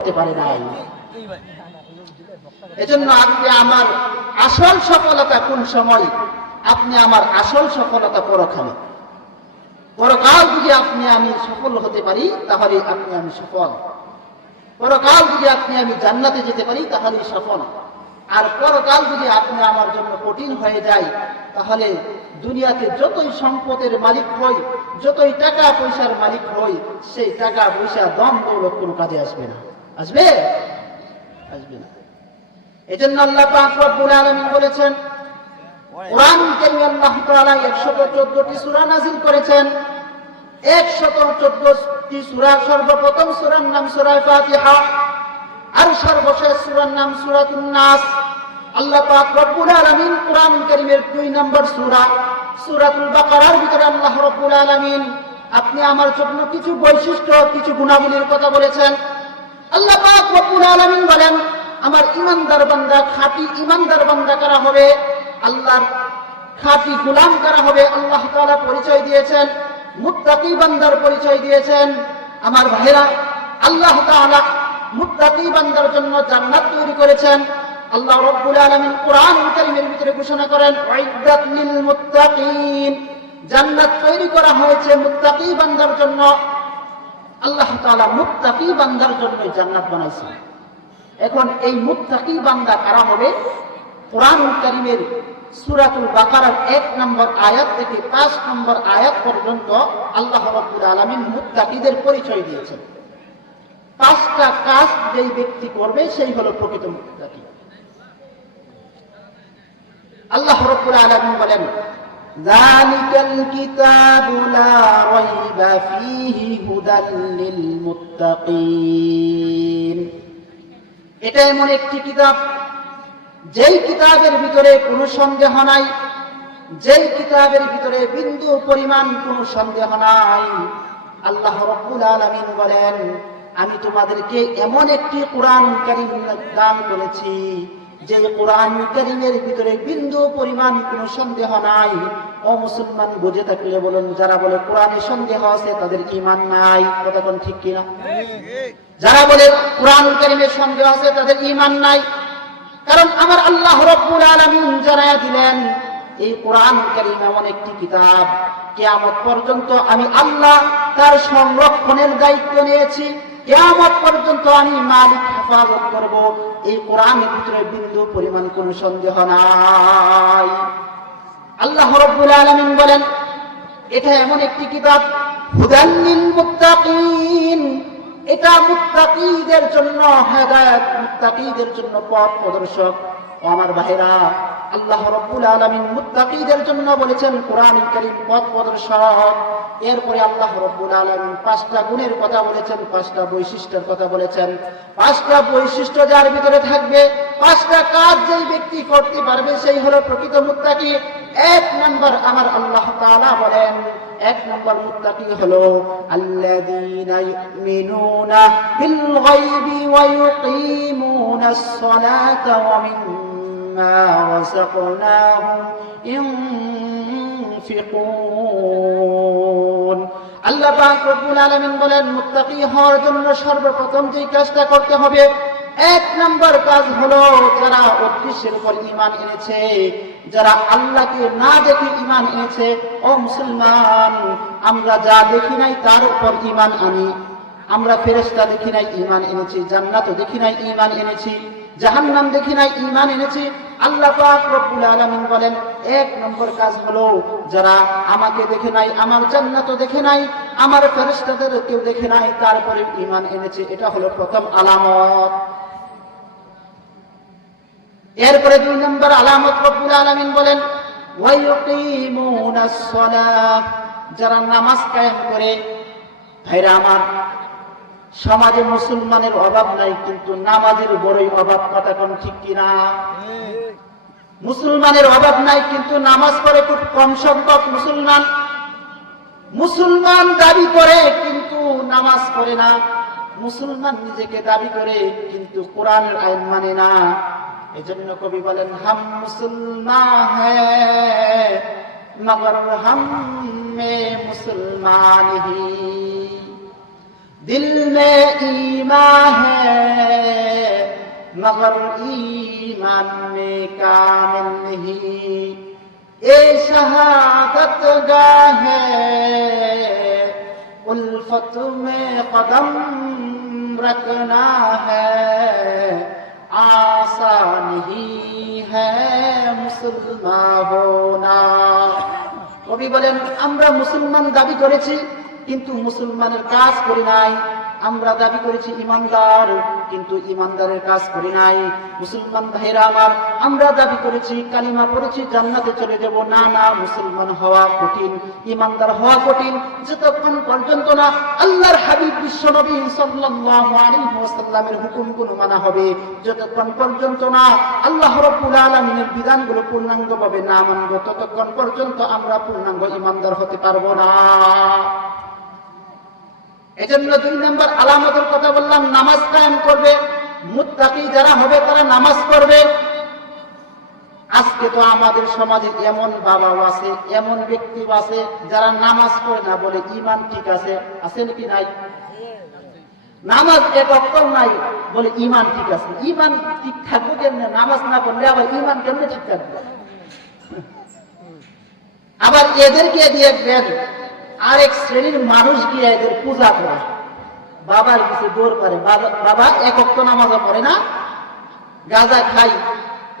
করতে পারে নাই। এজন্য আপনি আমার আসল সফলতা কোন সময়? আপনি আমার আসল সফলতা পরকালে। পরকাল যদি আমি সফল হতে পারি তাহলে আমি সফল। পরকাল যদি আমি জান্নাতে যেতে পারি তাহলে সফল। আর পরকাল যদি আমার জন্য কঠিন হয়ে যায় তাহলে দুনিয়াতে যতই সম্পদের মালিক হই, যতই টাকা পয়সার মালিক হই, সেই টাকা পয়সা দম দৌলত কোনো কাজে আসবে না। আসবে? আসবে না। এজন্য আল্লাহ পাক রব্বুল আলামিন বলেছেন, কোরআন কারীমে আল্লাহ তাআলা 114টি সূরা নাযিল করেছেন। 114টি সূরা, সর্বপ্রথম সূরার নাম সূরা ফাতিহা, আর সর্বশেষ সূরার নাম সূরাতুন নাস। আল্লাহ পাক রব্বুল আলামিন কোরআন কারীমের 2 নম্বর সূরা সূরাতুল বাকারার ভিতরে আল্লাহ রব্বুল আলামিন আপনি আমার জন্য কিছু বৈশিষ্ট্য, কিছু গুণাবলীর কথা বলেছেন। আল্লাহ পাক রব্বুল আলামিন বলেন, আমার ঈমানদার বান্দা, খাঁটি ঈমানদার বান্দা কারা হবে? আল্লাহর খাঁটি গোলাম কারা হবে? আল্লাহ তাআলা পরিচয় দিয়েছেন। মুত্তাকি বান্দার পরিচয় দিয়েছেন। আমার ভাইরা, আল্লাহ তাআলা মুত্তাকি বান্দার জন্য জান্নাত তৈরি করেছেন। আল্লাহ রাব্বুল আলামিন কোরআন কারীমের ভিতরে ঘোষণা করেন, উইদ্দাত লিল মুত্তাকিন, জান্নাত তৈরি করা হয়েছে মুত্তাকি বান্দার জন্য। আল্লাহ তাআলা মুত্তাকি বান্দার জন্য জান্নাত বানাইছেন। এখন এই মুত্তাকি বান্দা কারা হবে? কোরআন কারীমের সূরাতুল বাকারার 1 নম্বর আয়াত থেকে 5 নম্বর আয়াত পর্যন্ত আল্লাহ রাব্বুল আলামিন মুত্তাকিদের পরিচয় দিয়েছেন। 5টা কাজ যেই ব্যক্তি করবে সেই হলো প্রকৃত মুত্তাকি। আল্লাহ রাব্বুল আলামিন বলেন, যালিকাল কিতাবু লা রাইবা ফীহি হুদাল লিল মুত্তাকিন। এটা এমন একটি কিতাব, যেই কিতাবের ভিতরে কোনো সন্দেহ নাই, যেই কিতাবের ভিতরে বিন্দু পরিমাণ কোনো সন্দেহ নাই। আল্লাহ রাব্বুল আলামিন বলেন, আমি তোমাদেরকে এমন একটি কোরআন কারীম দান করেছি, যে কোরআন কারীমের ভিতরে বিন্দু পরিমাণ কোনো সন্দেহ নাই। ও মুসলমান, বুঝে থাকলে বলুন, যারা বলে কোরআনে সন্দেহ আছে তাদের ঈমান নাই। কথা কোন ঠিক কিনা? যারা বলে কোরআন কারীমে সন্দেহ আছে তাদের ঈমান নাই। কারণ আমার আল্লাহ রাব্বুল আলামিন জানায়া দিলেন, এই কোরআন কারীম এমন একটি কিতাব, কিয়ামত পর্যন্ত আমি আল্লাহ তার সংরক্ষণের দায়িত্ব নিয়েছি। কিয়ামত পর্যন্ত আমি মালিক হেফাজত করব। এই কোরআনের ভিতরে বিন্দু পরিমাণ কোনো সন্দেহ নাই। আল্লাহ রাব্বুল আলামিন বলেন, এটা এমন একটি কিতাব, হুদাল লিল মুত্তাকিন, এটা মুত্তাকিদের জন্য হেদায়েত, মুত্তাকিদের জন্য পথ প্রদর্শক। ও আমার ভাইরা, আল্লাহ রাব্বুল আলামিন মুত্তাকিদের জন্য বলেছেন কোরআন কারীম পথ প্রদর্শক। এরপরে আল্লাহ রাব্বুল আলামিন 5টা গুণের কথা বলেছেন, 5টা বৈশিষ্ট্যের কথা বলেছেন। 5টা বৈশিষ্ট্য যার ভিতরে থাকবে, 5টা কাজ যেই ব্যক্তি করতে পারবে, সেই হলো প্রকৃত মুত্তাকি। 1 নম্বর আমার আল্লাহ তাআলা বলেন, 1 নম্বর মুত্তাকি হলো আল্লাযীনা ইউমিনুনা বিল গায়বি ওয়া ইউকিমুনাস সালাতা ওয়া মিম্মা রাযাকনাহুম ইউনফিকুন। আল্লাহ পাক রব্বুল আলামিন বলেন, মুত্তাকি হওয়ার জন্য সর্বপ্রথম যে কাজটা করতে হবে, 1 নম্বর কাজ হলো যারা অদৃশ্যের উপর ঈমান এনেছে, যারা আল্লাহকে না দেখে ঈমান এনেছে। ও মুসলমান, আমরা যা দেখি নাই তার উপর ঈমান আনি। আমরা ফেরেশতা দেখি নাই, ঈমান এনেছি। জান্নাতও দেখি নাই, ঈমান এনেছি। জাহান্নাম দেখি নাই, ঈমান এনেছি। আল্লাহ পাক রব্বুল আলামিন বলেন, 1 নম্বর কাজ হলো যারা আমাকে দেখে নাই, আমার জান্নাতও দেখে নাই, আমার ফেরেশতাদের কেউ দেখে নাই, তারপরে ঈমান এনেছে। এটা হলো প্রথম আলামত। এরপরে 2 নম্বর আলামত রব্বুল আলামিন বলেন, ওয়া ইউকিমুনাস সালাহ, যারা নামাজ কায়েম করে। ভাইরা আমার, সমাজে মুসলমানের অভাব নাই, কিন্তু নামাজের বড়ই অভাব। কথা কোন ঠিক কিনা? মুসলমানের অভাব নাই, কিন্তু নামাজ পড়ে খুব কম সংখ্যক মুসলমান। মুসলমান দাবি করে কিন্তু নামাজ পড়ে না। মুসলমান নিজেকে দাবি করে কিন্তু কোরআনের আইন মানে না। এজন্য কবি বলেন, হাম মুসলমান হ্যায় মগর হাম মে মুসলমান হি। दिल में ईमान है मगर ईमान में कामिल नहीं ये शहादत गाह है उल्फत में कदम रखना है आसान नहीं है मुसलमान होना। কবি বলেন আমরা মুসলমান দাবি করেছি কিন্তু মুসলমানের কাজ করি নাই, আমরা দাবি করেছি ইমানদার কিন্তু ইমানদারের কাজ করি নাই। মুসলমান ভাইরা আমার, আমরা দাবি করেছি কালিমা পড়েছি জান্নাতে চলে যাব, না না, মুসলমান হওয়া কঠিন, ইমানদার হওয়া কঠিন। যতক্ষণ পর্যন্ত না আল্লাহর হাবিব বিশ্ব নবী সাল্লাল্লাহু আলাইহি ওয়াসাল্লামের হুকুমগুলো মানা হবে, যতক্ষণ পর্যন্ত না আল্লাহ রাব্বুল আলামিনের বিধানগুলো পূর্ণাঙ্গভাবে না মানব, ততক্ষণ পর্যন্ত আমরা পূর্ণাঙ্গ ইমানদার হতে পারবো না। এজন্য 2 নম্বর আলামতের কথা বললাম, নামাজ কায়েম করবে। মুত্তাকি যারা হবে তারা নামাজ পড়বে। আজকে তো আমাদের সমাজে এমন বাবাও আছে, এমন ব্যক্তি আছে যারা নামাজ পড়ে না বলে ঈমান ঠিক আছে। আছে নাকি নাই? নামাজ এক ওয়াক্ত নাই বলে ঈমান ঠিক আছে। ঈমান ঠিক থাকবে কেমনে? নামাজ না পড়লে আবার ঈমান কেমনে ঠিক থাকবে? আবার এদেরকে দিয়ে আরেক শ্রেণীর মানুষ গিয়ে এদের পূজা করে, বাবার কিছু দৌড় করে, বাবা এক ওয়াক্ত নামাজও পড়ে না, গাঁজা খাই,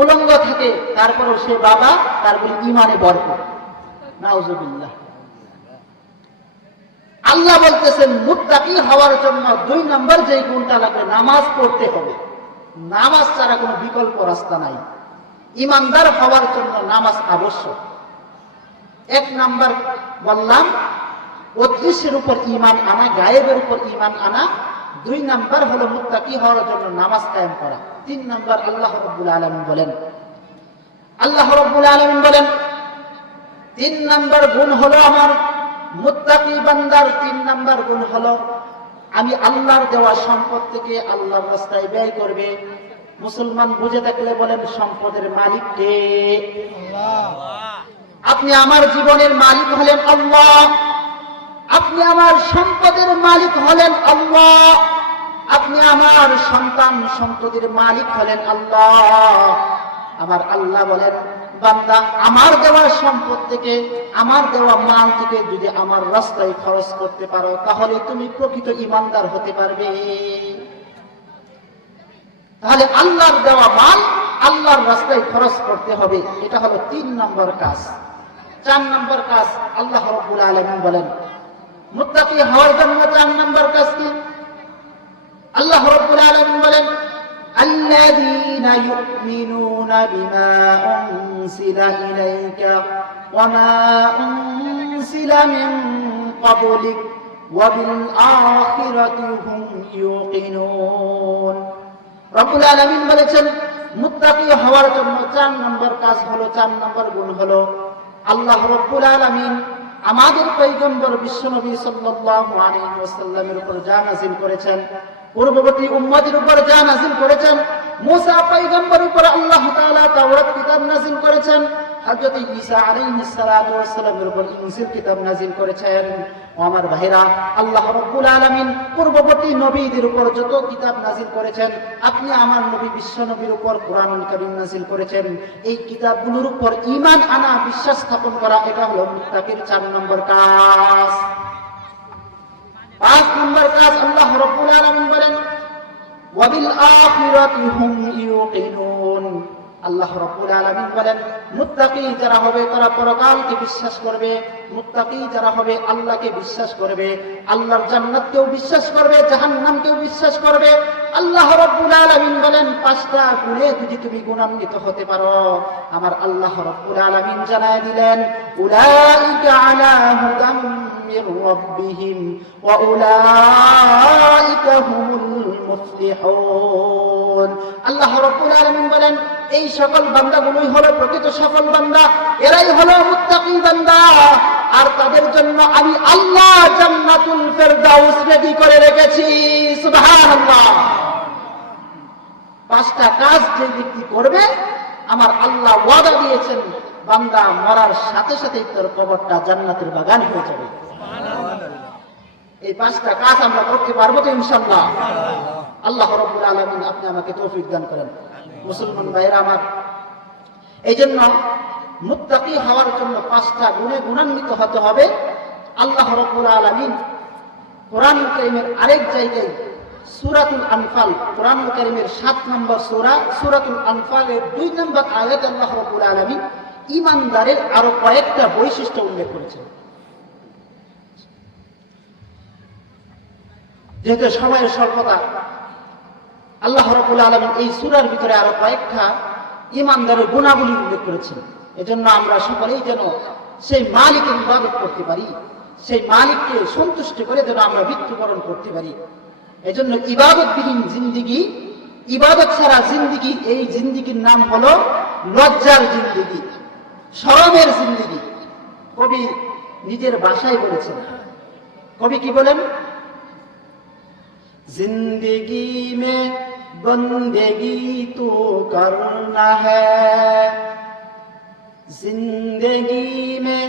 উলঙ্গ থাকে, তারপরেও সে বাবা, তারপরে ঈমানে বরকত। নাউজুবিল্লাহ। আল্লাহ বলতেছেন মুত্তাকি হওয়ার জন্য 2 নম্বর যে গুণটা লাগবে, নামাজ পড়তে হবে। নামাজ ছাড়া কোনো বিকল্প রাস্তা নাই। ঈমানদার হওয়ার জন্য নামাজ আবশ্যক। 1 নম্বর বললাম অদৃশ্যের উপর ঈমান আনা, গায়েবের উপর ঈমান আনা। 2 নম্বর হলো মুত্তাকি হওয়ার জন্য নামাজ কায়েম করা। 3 নম্বর আল্লাহ রাব্বুল আলামিন বলেন, 3 নম্বর গুণ হলো আমার মুত্তাকি বান্দার 3 নম্বর গুণ হলো আমি আল্লাহর দেওয়া সম্পদ থেকে আল্লাহর রাস্তায় ব্যয় করবে। মুসলমান বুঝে থাকলে বলেন সম্পদের মালিক কে? আল্লাহ। আপনি আমার জীবনের মালিক হলেন আল্লাহ, আপনি আমার সম্পদের মালিক হলেন আল্লাহ, আপনি আমার সন্তান সন্ততির মালিক হলেন আল্লাহ। আমার আল্লাহ বলেন বান্দা আমার দেওয়া সম্পদ থেকে, আমার দেওয়া মাল থেকে যদি আমার রাস্তায় খরচ করতে পারো তাহলে তুমি প্রকৃত ঈমানদার হতে পারবে। তাহলে আল্লাহর দেওয়া মাল আল্লাহর রাস্তায় খরচ করতে হবে, এটা হলো 3 নম্বর কাজ। 4 নম্বর কাজ আল্লাহ রাব্বুল আলামিন বলেন মুত্তাকি হওয়ার জন্য 4 নম্বর কাজ কি? আল্লাহ রাব্বুল আলামিন বলেন আল্লাযীনা ইউমিনুনা বিমা উনসিলা ইলাইকা ওয়া মা উনসিলা মিন ক্বাবলিক ওয়া বিল আখিরাতি হুম ইউকিনুন। রাব্বুল আলামিন বলেছেন মুত্তাকি হওয়ার জন্য 4 নম্বর কাজ হলো, 4 নম্বর গুণ হলো আল্লাহ রাব্বুল আলামিন আমাদের পয়গম্বর বিশ্বনবী সাল্লাল্লাহু আলাইহি ওয়াসাল্লামের উপর যা নাযিল করেছেন, পূর্ববর্তী উম্মতের উপর যা নাযিল করেছেন, মুসা পয়গম্বরের উপর আল্লাহ তাআলা তাওরাত কিতাব নাযিল করেছেন, হযরত ঈসা আলাইহিস সালাতু ওয়াস সালামের উপর ইনজিল কিতাব নাযিল করেছেন। ও আমার ভাইরা, আল্লাহ রাব্বুল আলামিন পূর্ববর্তী নবীদের উপর যত কিতাব নাযিল করেছেন, আপনি আমার নবী বিশ্ব নবীর উপর কোরআনুল কারীম নাযিল করেছেন। এই কিতাবগুলোর উপর ঈমান আনা, বিশ্বাস স্থাপন করা, এটা হলো মুত্তাকির 4 নম্বর কাজ। 5 নম্বর কাজ আল্লাহ রাব্বুল আলামিন বলেন ওয়া বিল আখিরাতি হুম ইউকিনুন। আল্লাহ রাব্বুল আলামিন বলেন মুত্তাকি যারা হবে তারা পরকালকে বিশ্বাস করবে, মুত্তাকি যারা হবে আল্লাহকে বিশ্বাস করবে, আল্লাহর জান্নাতকেও বিশ্বাস করবে, জাহান্নামকেও বিশ্বাস করবে। আল্লাহ রাব্বুল আলামিন বলেন 5টা গুণে যদি তুমি গুণান্বিত হতে পারো, আমার আল্লাহ রাব্বুল আলামিন জানায় দিলেন উলাইকা আলা হুদাম মির রাব্বিহিম ওয়া উলাইকা হুমুল মুফলিহুন। আল্লাহ রাব্বুল আলামিন বলেন এই সকল বান্দাগুলোই হলো প্রকৃত সফল বান্দা, এরাই হলো মুত্তাকি বান্দা, আর তাদের জন্য আমি আল্লাহ জান্নাতুল ফেরদাউস রেডি করে রেখেছি। সুবহানাল্লাহ। 5টা কাজ যে ব্যক্তি করবে আমার আল্লাহ ওয়াদা দিয়েছেন বান্দা মরার সাথে সাথে তার কবরটা জান্নাতের বাগান হয়ে যাবে। এই 5টা কাজ আমরা করতে পারবো তো ইনশাআল্লাহ? আল্লাহ রাব্বুল আলামিন আপনি আমাকে তৌফিক দান করেন। মুসলমান ভাইরা আমার, এই জন্য মুত্তাকি হওয়ার জন্য 5টা গুণে গুণান্বিত হতে হবে। আল্লাহ রাব্বুল আলামিন কোরআন কারীমের আরেক জায়গায় সূরাতুল আনফাল, কোরআন কারীমের 7 নম্বর সূরা সূরাতুল আনফালের 2 নম্বর আয়াতে আল্লাহ রাব্বুল আলামিন ঈমানদারের আরো কয়েকটা বৈশিষ্ট্য উল্লেখ করেছেন। যেহেতু সময়ের স্বল্পতা, আল্লাহ রাব্বুল আলামিন এই সূরার ভিতরে আরো কয়েকটা ঈমানদারের গুণাবলী উল্লেখ করেছেন। এজন্য আমরা সকলেই যেন সেই মালিকের ইবাদত করতে পারি, সেই মালিককে সন্তুষ্ট করে যেন আমরা মৃত্যুবরণ করতে পারি। এজন্য ইবাদতবিহীন জিন্দেগি, ইবাদত ছাড়া জিন্দেগি, এই জিন্দেগির নাম হলো লজ্জার জিন্দেগি, শরমের জিন্দেগি। কবি নিজের ভাষায় বলেছেন, কবি কি বলেন? जिंदगी में बंदगी तो करना है, जिंदगी में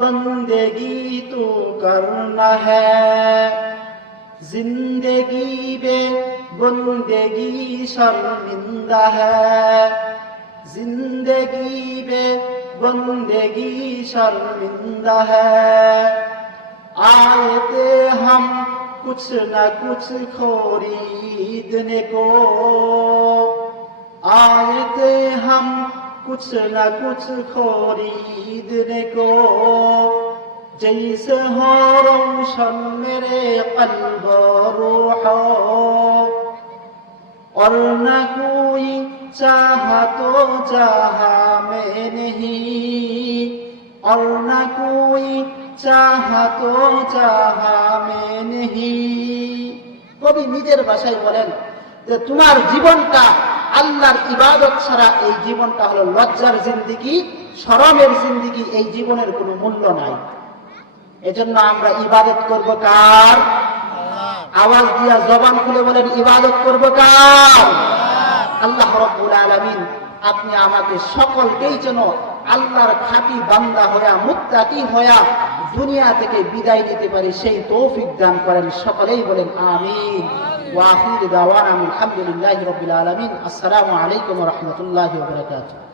बंदगी तो करना है, जिंदगी में बंदगी शर्मिंदा है, जिंदगी में बंदगी शर्मिंदा है, आए थे हम कुछ न कुछ खरीदने को, आए थे हम कुछ न कुछ खरीदने को, जैसे हो रोशन मेरे कल्ब रूह, और न कोई चाहा तो चाहा मैं नहीं, और न कोई চাহা তো চাহা মে নেহি। কবি নিজের ভাষায় বলেন যে তোমার জীবনটা আল্লাহর ইবাদত ছাড়া এই জীবনটা হলো লজ্জার জিন্দেগি, শরমের জিন্দেগি, এই জীবনের কোনো মূল্য নাই। এজন্য আমরা ইবাদত করব কার? আওয়াজ দিয়া জবান খুলে বলেন, ইবাদত করব কার? আল্লাহ রাব্বুল আলামিন আপনি আমাকে সকলকেই যেন আল্লাহর খাঁটি বান্দা হয়া, মুত্তাকি হয়া দুনিয়া থেকে বিদায় নিতে পারি, সেই তৌফিক দান করেন। সকলেই বলেন আমিন। ওয়া আখিরু দাওয়ানা আলহামদুলিল্লাহি রাব্বিল আলামিন। আসসালামু আলাইকুম ওয়া রাহমাতুল্লাহি ওয়া বারাকাতুহু।